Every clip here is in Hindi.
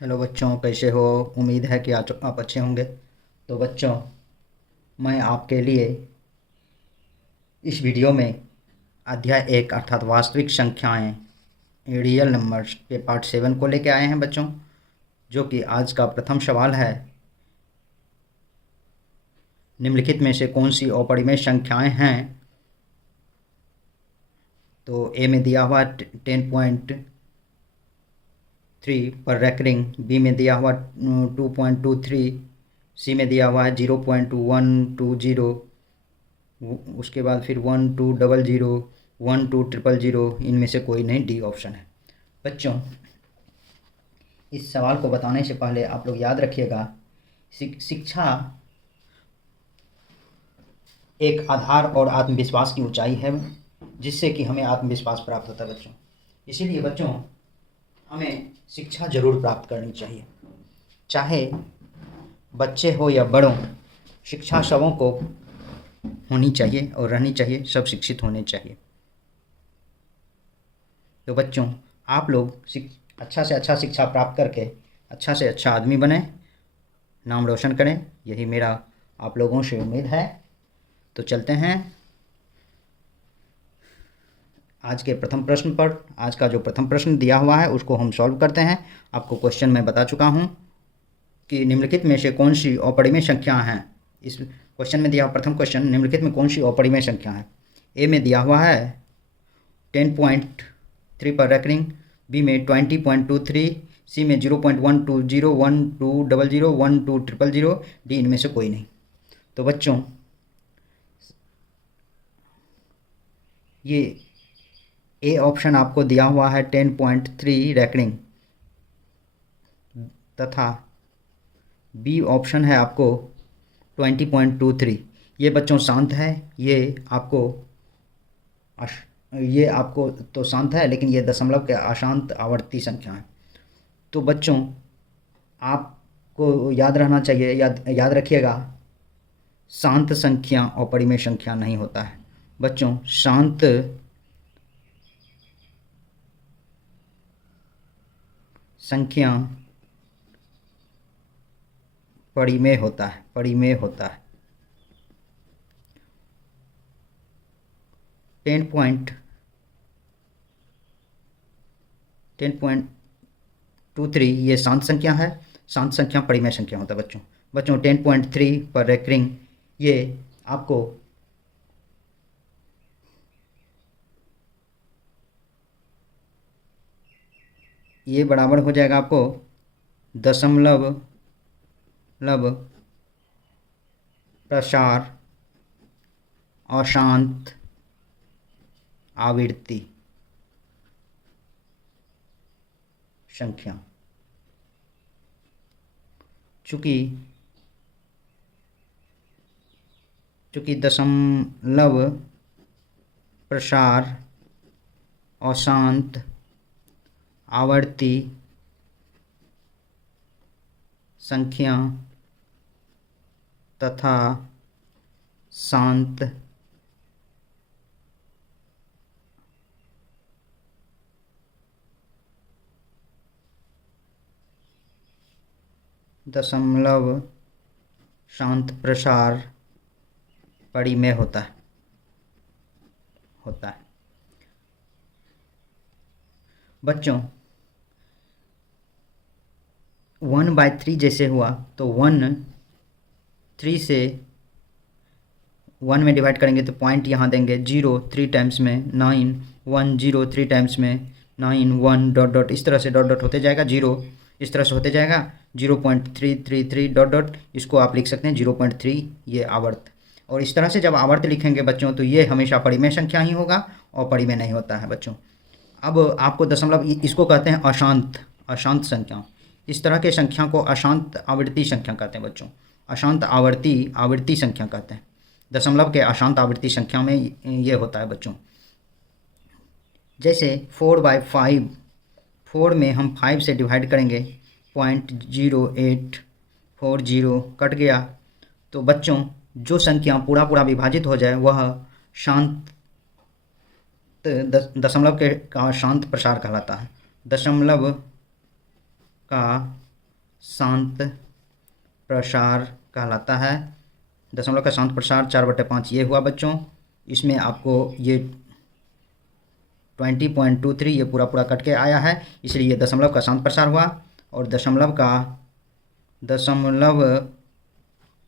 हेलो बच्चों, कैसे हो? उम्मीद है कि आज आप अच्छे होंगे। तो बच्चों, मैं आपके लिए इस वीडियो में अध्याय 1 अर्थात वास्तविक संख्याएं रियल नंबर्स के पार्ट 7 को लेकर आए हैं बच्चों। जो कि आज का प्रथम सवाल है, निम्नलिखित में से कौन सी अपरिमेय संख्याएं हैं? तो ए में दिया हुआ 10.3 पर रेकरिंग, बी में दिया हुआ 2.23, सी में दिया हुआ है 0.120, उसके बाद फिर 1200, 12000, इनमें से कोई नहीं, डी ऑप्शन है। बच्चों, इस सवाल को बताने से पहले आप लोग याद रखिएगा, शिक्षा एक आधार और आत्मविश्वास की ऊंचाई है जिससे कि हमें आत्मविश्वास प्राप्त होता है बच्चों। इसीलिए बच्चों, हमें शिक्षा जरूर प्राप्त करनी चाहिए। चाहे बच्चे हो या बड़ों, शिक्षा सबों को होनी चाहिए और रहनी चाहिए, सब शिक्षित होने चाहिए। तो बच्चों, आप लोग अच्छा से अच्छा शिक्षा प्राप्त करके अच्छा से अच्छा आदमी बने, नाम रोशन करें, यही मेरा आप लोगों से उम्मीद है। तो चलते हैं आज के प्रथम प्रश्न पर। आज का जो प्रथम प्रश्न दिया हुआ है उसको हम सॉल्व करते हैं। आपको क्वेश्चन मैं बता चुका हूँ कि निम्नलिखित में से कौन सी अपरिमेय संख्या हैं। इस क्वेश्चन में दिया प्रथम क्वेश्चन, निम्नलिखित में कौन सी अपरिमेय संख्या है? ए में दिया हुआ है 10.3 पर रेकरिंग, बी में 20.23, सी में 0.120, 1200, 12000, डी इनमें से कोई नहीं। तो बच्चों, ये ए ऑप्शन आपको दिया हुआ है 10.3 रेकरिंग, तथा बी ऑप्शन है आपको 20.23। ये बच्चों शांत है, ये आपको तो शांत है, लेकिन ये दशमलव के अशांत आवर्ती संख्या है। तो बच्चों, आपको याद रहना चाहिए, याद रखिएगा, शांत संख्या अपरिमेय संख्या नहीं होता है बच्चों। शांत संख्या परिमेय होता है, परिमेय होता है। 10.23 ये शांत संख्या है, शांत संख्या परिमेय संख्या होता है बच्चों। बच्चों 10.3 पर रेकरिंग, ये आपको ये बराबर हो जाएगा आपको दशमलव प्रसार अशांत आवृत्ति संख्या। चूँकि दशमलव प्रसार अशांत आवर्ती संख्या तथा शांत दशमलव शांत प्रसार परिमेय होता है। बच्चों 1/3 जैसे हुआ तो 3 से 1 में डिवाइड करेंगे तो पॉइंट यहाँ देंगे 0 3 टाइम्स में 9, 1 0 3 टाइम्स में 9, 1 डॉट डॉट, इस तरह से डॉट डॉट होते जाएगा, 0 इस तरह से होते जाएगा, 0.333 डॉट डॉट, इसको आप लिख सकते हैं 0.3, ये आवर्त। और इस तरह से जब आवर्त लिखेंगे बच्चों तो ये हमेशा परिमेय संख्या ही होगा और परिमेय नहीं होता है बच्चों। अब आपको दशमलव, इसको कहते हैं अशांत संख्या। इस तरह के संख्या को अशांत आवर्ती संख्या कहते हैं बच्चों, अशांत आवर्ती संख्या कहते हैं। दशमलव के अशांत आवर्ती संख्या में ये होता है बच्चों। जैसे 4/5, 4 में हम 5 से डिवाइड करेंगे, 0.0840 कट गया। तो बच्चों, जो संख्या पूरा विभाजित हो जाए वह शांत दशमलव का शांत प्रसार कहलाता है। दशमलव का शांत प्रसार कहलाता है। दशमलव का शांत प्रसार 4/5 ये हुआ बच्चों। इसमें आपको ये 20.23 ये पूरा पूरा कट के आया है, इसलिए ये दशमलव का शांत प्रसार हुआ। और दशमलव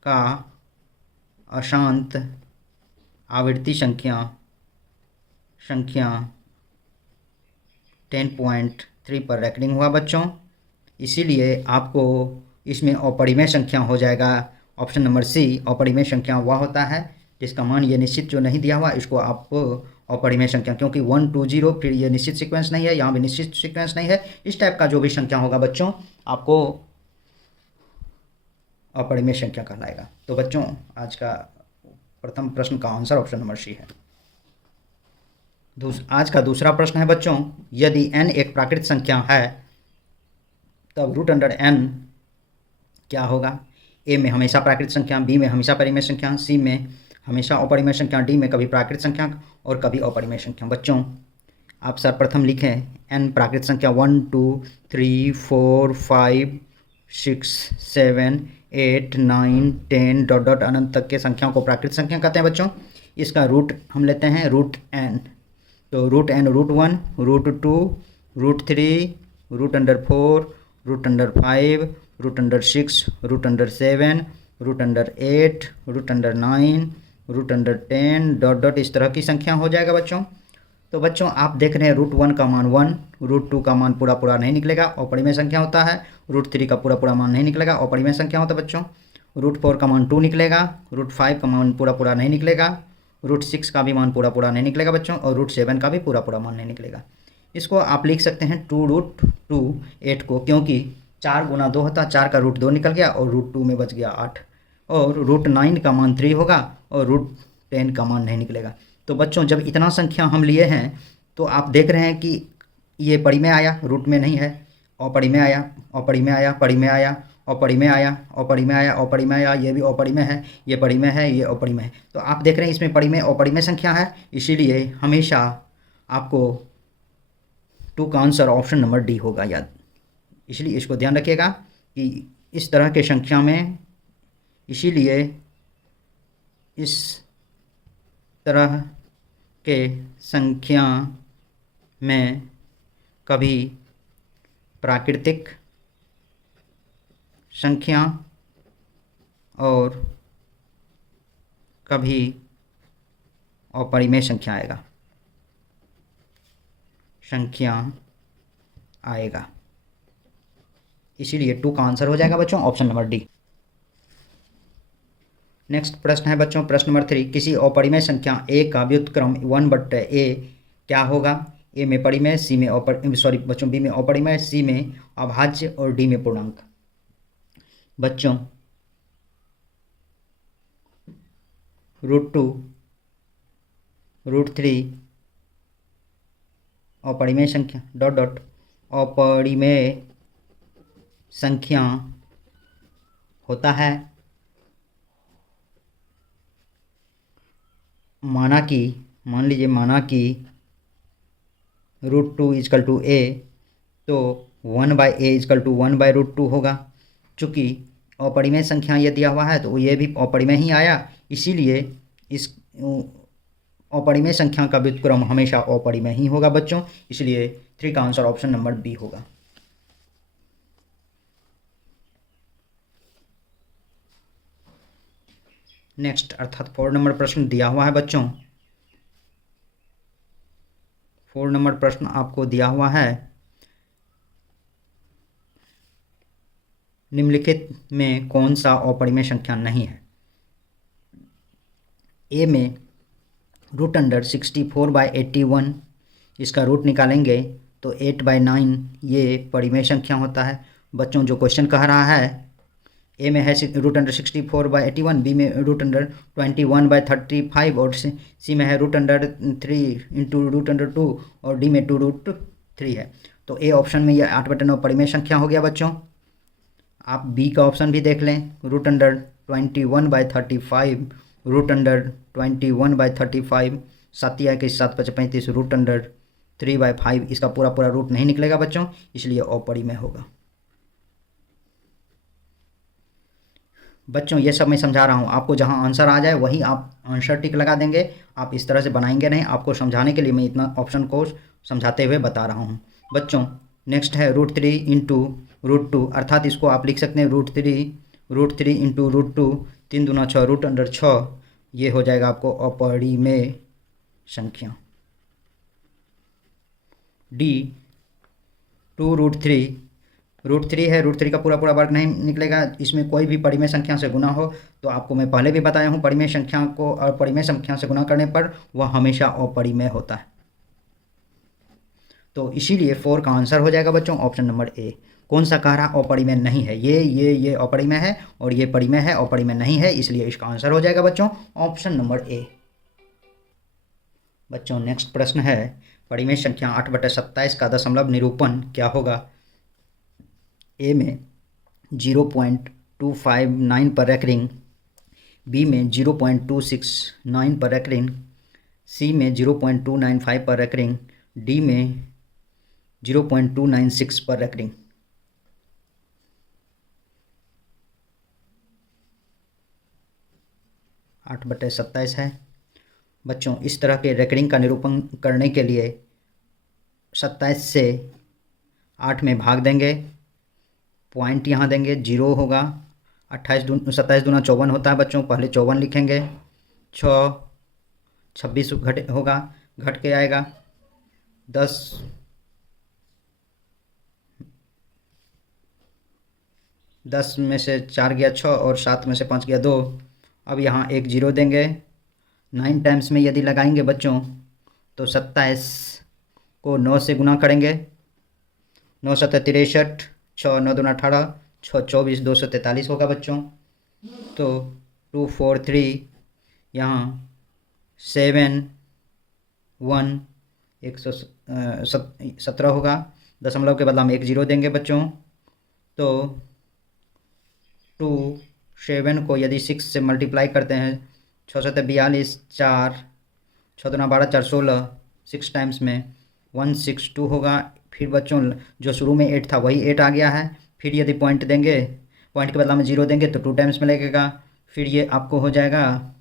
का अशांत आवृत्ति संख्या 10.3 पर रेकॉर्डिंग हुआ बच्चों। इसीलिए आपको इसमें अपरिमेय संख्या हो जाएगा ऑप्शन नंबर सी। अपरिमेय संख्या वह होता है जिसका मान ये निश्चित जो नहीं दिया हुआ इसको आप अपरिमेय संख्या, क्योंकि 1 2 0 फिर ये निश्चित सीक्वेंस नहीं है, यहाँ भी निश्चित सीक्वेंस नहीं है। इस टाइप का जो भी संख्या होगा बच्चों आपको अपरिमेय संख्या कहलाएगा। तो बच्चों आज का प्रथम प्रश्न का आंसर ऑप्शन नंबर सी है। आज का दूसरा प्रश्न है बच्चों, यदि n एक प्राकृतिक संख्या है तब √n क्या होगा। ए में हमेशा प्राकृतिक संख्या, बी में हमेशा परिमेय संख्या, सी में हमेशा अपरिमेय संख्या, डी में कभी प्राकृतिक संख्या और कभी अपरिमेय संख्या। बच्चों आप सर्वप्रथम लिखें n प्राकृतिक संख्या 1 2 3 4 5 6 7 8 9 10 डॉट डॉट अनंत तक के संख्याओं को प्राकृतिक संख्या कहते हैं बच्चों। इसका रूट हम लेते हैं √n, तो √n √1 √2 √3 √4 √5 √6 √7 √8 √9 √10 डॉट डॉट इस तरह की संख्या हो जाएगा बच्चों। तो बच्चों आप देख रहे हैं √1 का मान 1, √2 का मान पूरा पूरा नहीं निकलेगा, अपरिमेय संख्या होता है। √3 का पूरा पूरा मान नहीं निकलेगा, अपरिमेय संख्या होता है बच्चों। √4 का मान 2 निकलेगा, √5 का मान पूरा पूरा नहीं निकलेगा, √6 का भी मान पूरा पूरा नहीं निकलेगा बच्चों, और √7 का भी पूरा पूरा मान नहीं निकलेगा। इसको आप लिख सकते हैं 2√8 को, क्योंकि 4 गुना 2 होता, 4 का √2 निकल गया और √2 में बच गया 8, और √9 का मान 3 होगा और √10 का मान नहीं निकलेगा। तो बच्चों जब इतना संख्या हम लिए हैं तो आप देख रहे हैं कि ये परिमेय आया, रूट में नहीं है, अपरिमेय आया, अपरिमेय आया, परिमेय आया, अपरिमेय आया, अपरिमेय आया, अपरिमेय आया, ये भी अपरिमेय है, ये परिमेय है, ये अपरिमेय है। तो आप देख रहे हैं इसमें परिमेय अपरिमेय संख्या है, इसीलिए हमेशा आपको 2 का आंसर ऑप्शन नंबर डी होगा याद। इसलिए इसको ध्यान रखिएगा कि इस तरह के संख्या में, इसीलिए इस तरह के संख्या में कभी प्राकृतिक संख्या और कभी अपरिमेय संख्या आएगा। इसीलिए 2 का आंसर हो जाएगा बच्चों ऑप्शन नंबर डी। नेक्स्ट प्रश्न है बच्चों, प्रश्न नंबर 3, किसी अपरिमेय संख्या a का व्युत्क्रम 1/a क्या होगा। ए में परिमेय, सी में बी में अपरिमेय, सी में अभाज्य और डी में पूर्णांक। बच्चों √2 √3 अपरिमेय संख्या डॉट डॉट अपरिमेय संख्या होता है। माना कि √2 = a, तो 1/a = 1/√2 होगा। चूँकि अपरिमेय संख्या ये दिया हुआ है तो ये भी अपरिमेय ही आया, इसीलिए इस अपरिमेय संख्या का व्युत्क्रम हमेशा अपरिमेय ही होगा बच्चों। इसलिए 3 का आंसर ऑप्शन नंबर बी होगा। नेक्स्ट अर्थात 4 नंबर प्रश्न दिया हुआ है बच्चों। 4 नंबर प्रश्न आपको दिया हुआ है, निम्नलिखित में कौन सा अपरिमेय संख्या नहीं है। ए में √64/81, इसका रूट निकालेंगे तो 8/9 ये परिमेय संख्या होता है। बच्चों जो क्वेश्चन कह रहा है, ए में है √64/81, बी में √21/35 और सी में है √3 × √2 और डी में 2√3 है। तो ए ऑप्शन में ये 8/9 परिमेय संख्या हो गया बच्चों। आप बी का ऑप्शन भी देख लें, √21/35, √21/35, 7 × 7 = 35, √3/5, इसका पूरा पूरा रूट नहीं निकलेगा बच्चों, इसलिए अपरिमेय होगा। बच्चों ये सब मैं समझा रहा हूँ आपको, जहाँ आंसर आ जाए वहीं आप आंसर टिक लगा देंगे। आप इस तरह से बनाएंगे नहीं, आपको समझाने के लिए मैं इतना ऑप्शन को समझाते हुए बता रहा हूँ। बच्चों नेक्स्ट है √3 × √2, अर्थात इसको आप लिख सकते हैं √3 इंटू √2, 3 दूना 6 √6, ये हो जाएगा आपको अपरिमेय संख्या। D 2√3, √3 है, √3 का पूरा पूरा वर्ग नहीं निकलेगा, इसमें कोई भी परिमेय संख्या से गुना हो तो आपको मैं पहले भी बताया हूँ, परिमेय संख्या को अपरिमेय संख्या से गुना करने पर वह हमेशा अपरिमेय होता है। तो इसीलिए 4 का आंसर हो जाएगा बच्चों ऑप्शन नंबर ए। कौन सा कह रहा अपरिमेय नहीं है? ये अपरिमेय है और ये परिमेय है, अपरिमेय नहीं है, इसलिए इसका आंसर हो जाएगा बच्चों ऑप्शन नंबर ए। बच्चों नेक्स्ट प्रश्न है, परिमेय संख्या 8/27 का दशमलव निरूपण क्या होगा? ए में 0.259 पर रेकरिंग, बी में 0.269 पर रेकरिंग, सी में 0.295 पर रेकरिंग, डी में 0.296 पर रेकरिंग। आठ बटे 27 है बच्चों। इस तरह के रेकरिंग का निरूपण करने के लिए 27 से 8 में भाग देंगे, पॉइंट यहाँ देंगे, 0 होगा। 27 दूना 54 होता है बच्चों, पहले 54 लिखेंगे, 26 घट होगा, घट के आएगा 10 में से 4 गया 6 और 7 में से 5 गया 2। अब यहाँ एक 0 देंगे। 9 टाइम्स में यदि लगाएंगे बच्चों तो 27 को 9 से गुना करेंगे, 9 7 63, 6 9 दूना 18, 6 24, 243 होगा बच्चों। तो 243 यहाँ 7 1 117 होगा, दशमलव के बदला में एक 0 देंगे बच्चों। तो 2 7 को यदि 6 से मल्टीप्लाई करते हैं, 6 7 42, 4 6 दूना 12, 4 16, 6 टाइम्स में 162 होगा। फिर बच्चों जो शुरू में 8 था वही 8 आ गया है। फिर यदि पॉइंट देंगे, पॉइंट के बदला में 0 देंगे तो 2 टाइम्स में लगेगा, फिर ये आपको हो जाएगा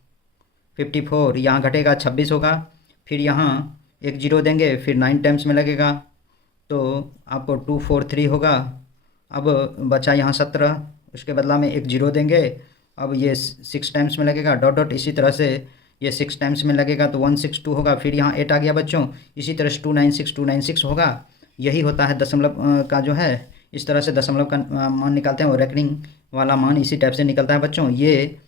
54, यहाँ घटेगा 26 होगा। फिर यहाँ एक 0 देंगे, फिर 9 टाइम्स में लगेगा तो आपको 243 होगा। अब बचा यहाँ 17, उसके बदला में एक 0 देंगे, अब ये 6 टाइम्स में लगेगा, डॉट डॉट, इसी तरह से ये 6 टाइम्स में लगेगा तो 162 होगा। फिर यहाँ 8 आ गया बच्चों, इसी तरह से 296 होगा। यही होता है दशमलव का जो है, इस तरह से दशमलव का मान निकालते हैं और रेकरिंग वाला मान इसी टाइप से निकलता है बच्चों। ये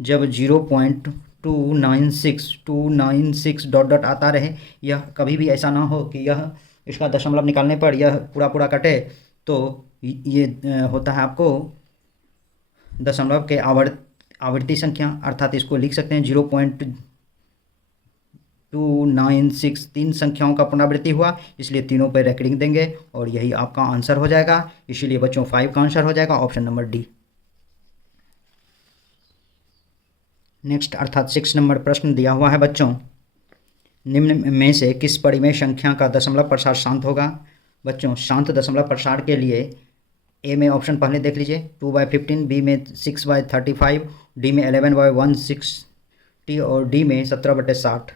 जब 0.296 डॉट डॉट आता रहे, यह कभी भी ऐसा ना हो कि यह इसका दशमलव निकालने पर यह पूरा पूरा कटे, तो ये होता है आपको दशमलव के आवर्ती संख्या, अर्थात इसको लिख सकते हैं 0.296। 3 संख्याओं का पुनरावृत्ति हुआ, इसलिए तीनों पर रेकरिंग देंगे और यही आपका आंसर हो जाएगा। इसीलिए बच्चों 5 का आंसर हो जाएगा ऑप्शन नंबर डी। नेक्स्ट अर्थात 6 नंबर प्रश्न दिया हुआ है बच्चों, निम्न में से किस परिमेय संख्या का दशमलव प्रसार शांत होगा? बच्चों शांत दशमलव प्रसार के लिए ए में ऑप्शन पहले देख लीजिए, 2/15, बी में 6/35, डी में 11/160 और डी में 17/60।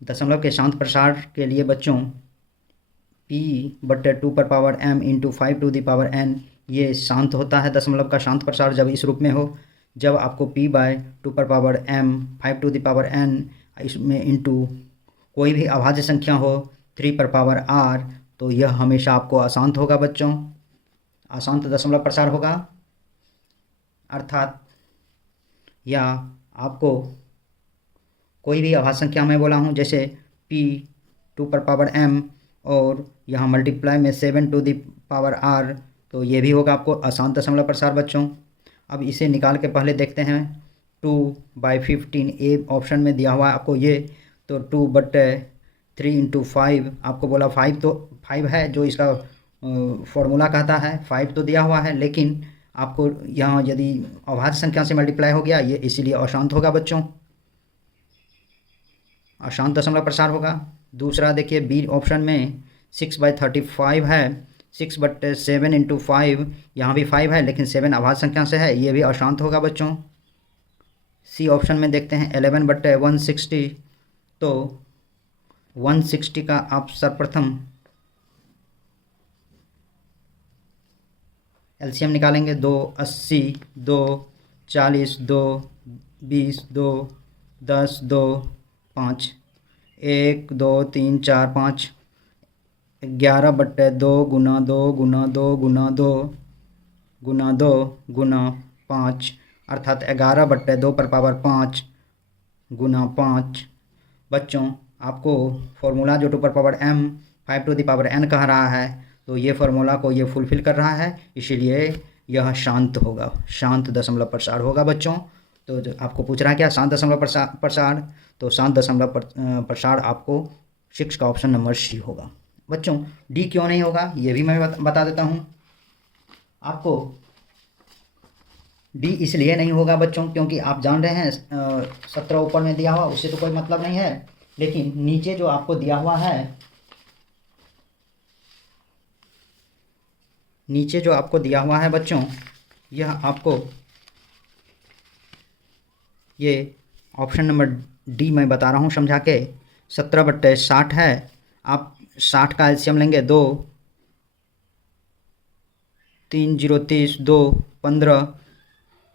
दशमलव के शांत प्रसार के लिए बच्चों p/2m × 5n ये शांत होता है। दशमलव का शांत प्रसार जब इस रूप में हो, जब आपको p/2m 5n इसमें इंटू कोई भी अभाज्य संख्या हो 3r, तो यह हमेशा आपको अशांत होगा बच्चों, अशांत दशमलव प्रसार होगा। अर्थात या आपको कोई भी अभाज्य संख्या मैं बोला हूँ, जैसे p/2m और यहाँ मल्टीप्लाई में 7r, तो ये भी होगा आपको अशांत दशमलव प्रसार बच्चों। अब इसे निकाल के पहले देखते हैं, 2/15 ए ऑप्शन में दिया हुआ है आपको ये, तो 2/3 × 5 आपको बोला 5, तो 5 है जो इसका फॉर्मूला कहता है, 5 तो दिया हुआ है, लेकिन आपको यहाँ यदि अभाज्य संख्या से मल्टीप्लाई हो गया ये, इसीलिए अशांत होगा बच्चों, अशांत दशमलव प्रसार होगा। दूसरा देखिए बी ऑप्शन में 6/35 है, 6/7 इंटू 5, यहाँ भी 5 है लेकिन 7 अभाज्य संख्या से है, ये भी अशांत होगा बच्चों। सी ऑप्शन में देखते हैं 11/160, तो 160 का आप सर्वप्रथम एलसीएम निकालेंगे। 2 80, 2 40, 2 20, 2 10, 2 5, 1 2 3 4 5, 11/2 गुना 2 गुना 2 गुना 2 गुना 2 गुना 5, अर्थात 11/2 पर पावर 5 गुना 5। बच्चों आपको फॉर्मूला जो 2 पर power m 5 to the power n कह रहा है, तो ये फार्मूला को ये फुलफिल कर रहा है, इसीलिए यह शांत होगा, शांत दशमलव प्रसार होगा बच्चों। तो जो आपको पूछ रहा है क्या शांत दशमलव प्रसार, तो शांत दशमलव प्रसार आपको 6 का ऑप्शन नंबर सी होगा। बच्चों डी क्यों नहीं होगा ये भी मैं बता देता हूँ आपको। डी इसलिए नहीं होगा बच्चों क्योंकि आप जान रहे हैं 17 ऊपर में दिया हुआ उससे तो कोई मतलब नहीं है, लेकिन नीचे जो आपको दिया हुआ है, नीचे जो आपको दिया हुआ है बच्चों, यह आपको ये ऑप्शन नंबर डी मैं बता रहा हूँ समझा के, 17/60 है। आप 60 का एलसीएम लेंगे, 2 3 0 30, 2 15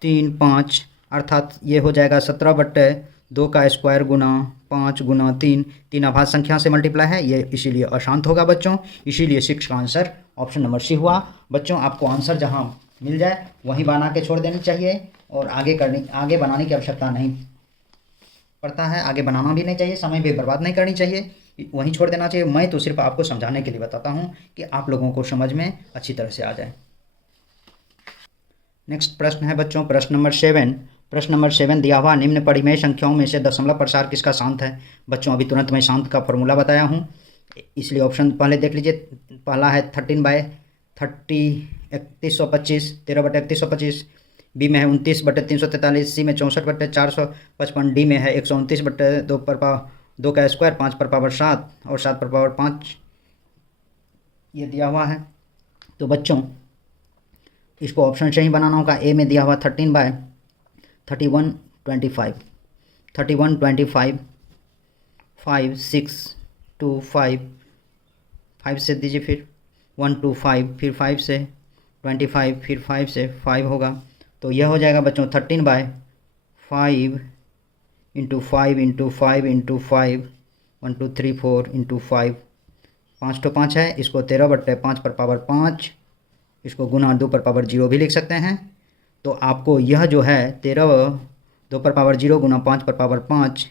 3 5, अर्थात ये हो जाएगा 17/2 का स्क्वायर गुना 5 गुना 3, 3 अभाज्य संख्या से मल्टीप्लाई है, ये इसीलिए अशांत होगा बच्चों। इसीलिए 6 का आंसर ऑप्शन नंबर सी हुआ। बच्चों आपको आंसर जहां मिल जाए वहीं बना के छोड़ देनी चाहिए और आगे बनाने की आवश्यकता नहीं पड़ता है, आगे बनाना भी नहीं चाहिए, समय भी बर्बाद नहीं करनी चाहिए, वहीं छोड़ देना चाहिए। मैं तो सिर्फ आपको समझाने के लिए बताता हूँ कि आप लोगों को समझ में अच्छी तरह से आ जाए। नेक्स्ट प्रश्न है बच्चों प्रश्न नंबर 7। प्रश्न नंबर 7 दिया हुआ निम्न परिमेय संख्याओं में से दशमलव प्रसार किसका शांत है। बच्चों अभी तुरंत मैं शांत का फॉर्मूला बताया हूँ, इसलिए ऑप्शन पहले देख लीजिए। पहला है 13/30 3125, 13/3125। बी में है 29/343, सी में 64/455, डी में है 129/2 पर पावर 2 का स्क्वायर 5 पर पावर 7 और 7 पर पावर 5 ये दिया हुआ है। तो बच्चों इसको ऑप्शन से ही बनाना होगा। ए में दिया हुआ 13/3125, 3125, 5 6 2 5, 5 से दीजिए, फिर 1 2 5, फिर 5 से 25, फिर 5 से 5 होगा। तो यह हो जाएगा बच्चों 13/5 इंटू 5 इंटू 5 इंटू 5, 1 2 3 4 इंटू 5, 5 तो 5 है, इसको 13/5 पर पावर 5, इसको गुना 2 पर पावर 0 भी लिख सकते हैं। तो आपको यह जो है 13/2 पर पावर 0 गुना 5 पर पावर 5,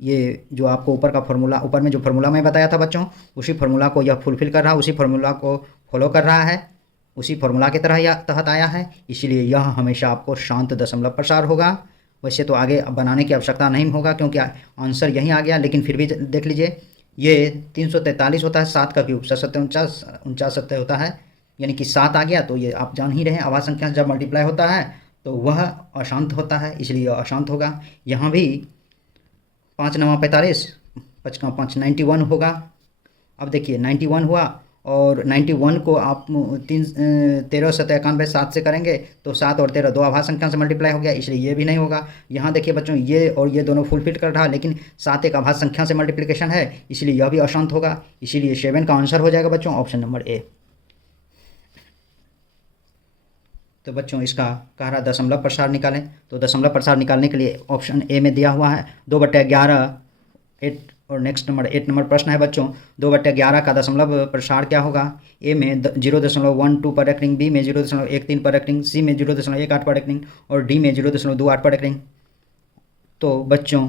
ये जो आपको ऊपर का फार्मूला, ऊपर में जो फार्मूला मैं बताया था बच्चों, उसी फार्मूला को यह फुलफिल कर रहा है, उसी फार्मूला को फॉलो कर रहा है, उसी फार्मूला के तरह तहत आया है, इसीलिए यह हमेशा आपको शांत दशमलव प्रसार होगा। वैसे तो आगे बनाने की आवश्यकता नहीं होगा क्योंकि आंसर यहीं आ गया, लेकिन फिर भी देख लीजिए ये 343 होता है, 7 का क्यूब 7 49 होता है, यानी कि 7 आ गया। तो ये आप जान ही रहे हैं अभाज्य संख्या जब मल्टीप्लाई होता है तो वह अशांत होता है, इसलिए अशांत होगा। यहाँ भी 5 9 45, 5 का 5 91 होगा। अब देखिए 91 हुआ और 91 को आप 13 7 91 7 से करेंगे तो 7 और 13 दो अभाज्य संख्या से मल्टीप्लाई हो गया, इसलिए ये भी नहीं होगा। यहाँ देखिए बच्चों ये और ये दोनों फुल फिट कर रहा है, लेकिन 7 एक अभाज्य संख्या से मल्टीप्लिकेशन है, इसलिए यह भी अशांत होगा। इसीलिए 7 का आंसर हो जाएगा बच्चों ऑप्शन नंबर ए। तो बच्चों इसका कह रहा दशमलव प्रसार निकालें, तो दशमलव प्रसार निकालने के लिए ऑप्शन ए में दिया हुआ है 2/11 8। और नेक्स्ट नंबर 8 नंबर प्रश्न है बच्चों 2/11 का दशमलव प्रसार क्या होगा। ए में 0.12 पर रेकरिंग, बी में 0.13 पर रेकरिंग, सी में 0.18 पर रेकरिंग और डी में 0.28 पर रेकरिंग। तो बच्चों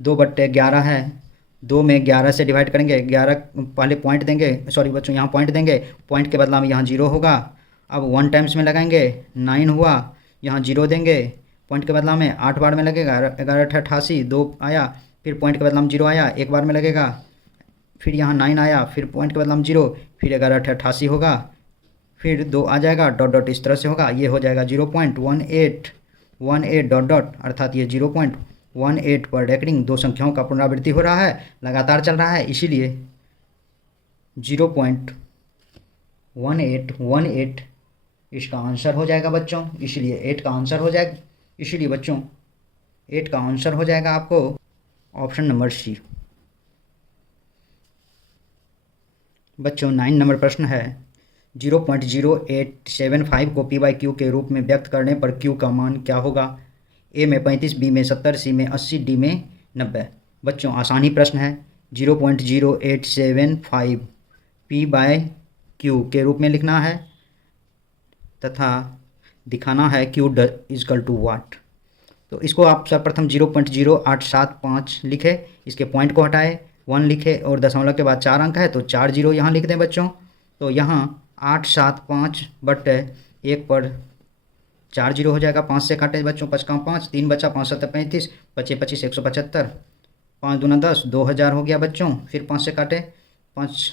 2/11 है, 2 में 11 से डिवाइड करेंगे, 11 पहले पॉइंट देंगे, सॉरी बच्चों यहाँ पॉइंट देंगे, पॉइंट के बदला में यहाँ 0 होगा। अब 1 टाइम्स में लगाएंगे 9 हुआ, यहाँ 0 देंगे, पॉइंट के बदला में 8 बार में लगेगा, 11 88 2 आया, फिर पॉइंट के बदला में 0 आया, एक बार में लगेगा, फिर यहाँ 9 आया, फिर पॉइंट के बदला में 0, फिर 11 88 होगा, फिर 2 आ जाएगा, डॉट डॉट इस तरह से होगा, ये हो जाएगा 0.18 डॉट डॉट, अर्थात ये 0.18 पर रेकरिंग। दो संख्याओं का पुनरावृत्ति हो रहा है, लगातार चल रहा है, इसीलिए 1818 इसका आंसर हो जाएगा बच्चों। इसलिए 8 का आंसर हो जाएगा, इसलिए बच्चों 8 का आंसर हो जाएगा आपको ऑप्शन नंबर सी। बच्चों 9 नंबर प्रश्न है 0.0875 को p/q के रूप में व्यक्त करने पर q का मान क्या होगा? ए में 35, बी में 70, सी में 80, डी में 90। बच्चों आसानी प्रश्न है। 0.0875 p/q के रूप में लिखना है तथा दिखाना है q इजकल टू वाट। तो इसको आप सर्वप्रथम 0.0875 लिखे, इसके पॉइंट को हटाए, 1 लिखे और दशमलव के बाद 4 अंक है तो 4 जीरो यहाँ लिख दें बच्चों। तो यहाँ 875/1 पर 4 जीरो हो जाएगा, 5 से काटे बच्चों, 5 का 5, 3 बचा, 5 7 35, 25 25 175, 5 दूना 10, 2000 हो गया बच्चों। फिर 5 से काटे, 5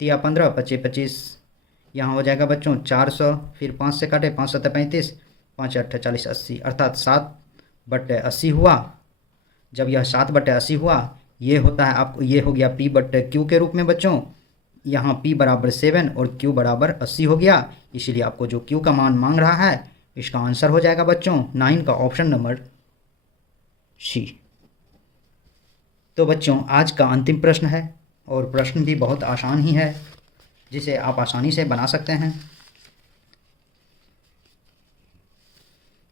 तिया 15, 25 25 यहाँ हो जाएगा बच्चों 400, फिर 5 से काटे, 5 7 35, 5 8 40 80, अर्थात 7/80 हुआ। जब यह 7/80 हुआ, ये होता है आपको, ये हो गया p/q के रूप में बच्चों। यहाँ p बराबर 7 और q बराबर 80 हो गया, इसीलिए आपको जो q का मान मांग रहा है इसका आंसर हो जाएगा बच्चों 9 का ऑप्शन नंबर सी। तो बच्चों आज का अंतिम प्रश्न है और प्रश्न भी बहुत आसान ही है, जिसे आप आसानी से बना सकते हैं।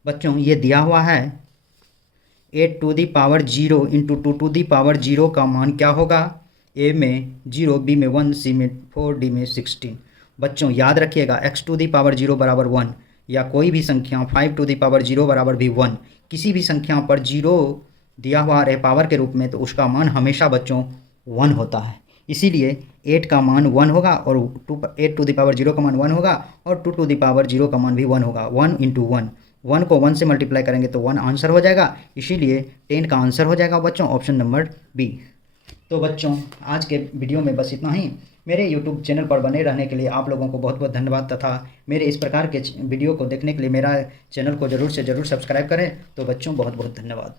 बच्चों ये दिया हुआ है 8 to the power 0 into 2 to the power 0 का मान क्या होगा? ए में 0, बी में 1, सी में 4, डी में 16। बच्चों याद रखिएगा x टू दी पावर 0 बराबर 1 या कोई भी संख्या 5 टू दी पावर 0 बराबर भी 1, किसी भी संख्या पर 0 दिया हुआ रहे पावर के रूप में तो उसका मान हमेशा बच्चों 1 होता है। इसीलिए 8 का मान 1 होगा और 8 टू दी पावर 0 का मान 1 होगा और 2 टू दी पावर 0 का मान भी 1 होगा। 1 इंटू 1, 1 को 1 से मल्टीप्लाई करेंगे तो 1 आंसर हो जाएगा, इसीलिए 10 का आंसर हो जाएगा बच्चों ऑप्शन नंबर बी। तो बच्चों आज के वीडियो में बस इतना ही। मेरे YouTube चैनल पर बने रहने के लिए आप लोगों को बहुत बहुत धन्यवाद तथा मेरे इस प्रकार के वीडियो को देखने के लिए मेरा चैनल को ज़रूर से ज़रूर सब्सक्राइब करें। तो बच्चों बहुत बहुत धन्यवाद।